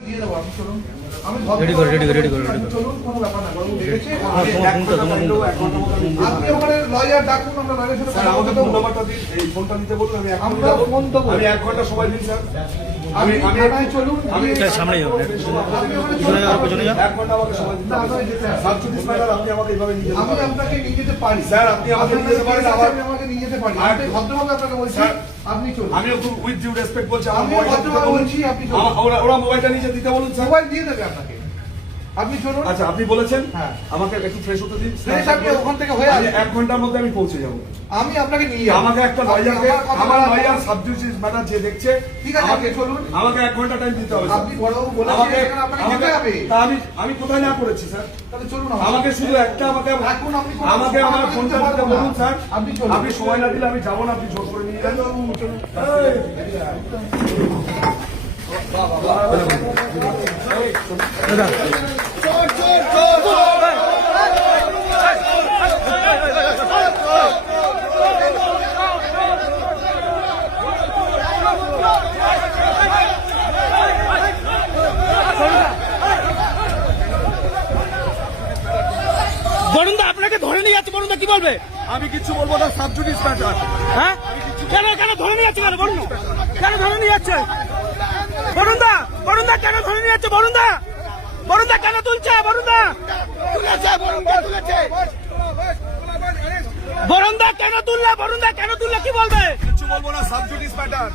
Ready করো চলুন, কোনো ব্যাপার না। বাবু দেখেছে আপনি ওখানে লয়ার ডাকুন, আমরা লয়ারের সাথে স্যার আমাকে ফোন নাম্বারটা দিন, এই ফোনটা নিতে বলুন, আমরা ফোন দেবো। আমি 1 ঘন্টা সময় দিন স্যার। আমি থানায় চলুন, আমি সামনে যাও, আপনি ওখানে পিছনে যাও, পিছনে যাও। 1 ঘন্টা আমাকে সময় দিন। সাবজুডিস ম্যাটার আপনি আমাকে এইভাবে নিয়ে যেতে আমি পারেন। আপনাকে নিয়ে যেতে পারি স্যার আপনি আমাকে নিয়ে যেতে পারেন, আবার আমি আমাকে নিয়ে যেতে পারি। আর- আমি ভদ্রভাবে আপনাকে বলছি, স্যার, আপনি চলুন। আমিও খুব উইথ ডিউ রেসপেক্ট বলছি, আমার আমি মোবাইলটা দিতে ভদ্রভাবে বলুন। বলছি, আপনি চলুন। ওরা মোবাইলটা নিচে দিতে বলুন স্যার। মোবাইল দিয়ে দেবে আপনাকে, আপনি চলুন। আচ্ছা আপনি বলেছেন হ্যাঁ। আমাকে একটু ফ্রেশ হতে দিন। ফ্রেশ আপনি ওখান থেকে হয়ে আসবেন। 1 ঘন্টার মধ্যে আমি পৌঁছে যাবো। আমি আপনাকে নিয়ে যাবো। আমাকে একটা লয়ারকে, আমার লয়ার সাবজুডিস ম্যাটার যে দেখছে, ঠিক আছে, আপনি চলুন। আমাকে 1 ঘন্টা টাইম দিতে হবে স্যার। আপনি বড়বাবু বলেছেন, আমাকে এখানে আপনাকে যেতে হবে। তা আমি কোথায় না করেছি স্যার? তাহলে চলুন আমাকে শুধু একটা আমাকে এখন আপনি কোনো- আমাকে আমার ফোনটা দিতে বলুন স্যার। আপনি চলুন। আপনি সময় না দিলে আমি যাবো না, আপনি জোর করে নিয়ে যান। বরুণদা আপনাকে ধরে নিয়ে যাচ্ছে, বরুণদা কি বলবে? আমি কিছু বলবো না, সাবজুডিস ম্যাটার। হ্যাঁ কেন ধরে নিয়ে যাচ্ছে? বরুণ কেন ধরে নিয়ে যাচ্ছে? বরুণদা কেন ধরে নিয়ে যাচ্ছে? বরুণদা কেন তুলছে? বরুণদা কেন তুললে কি বলবে? কিছু বলবো না, সাবজুডিস ম্যাটার।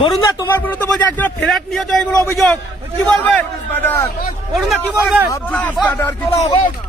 বরুণদা তোমার বিরুদ্ধে বলছে একজন ফ্ল্যাট নিয়েছে, এগুলো অভিযোগ, কি বলবে? ম্যাটার। বরুণদা কি বলবে? সাবজুডিস ম্যাটার কিছু বলবো না।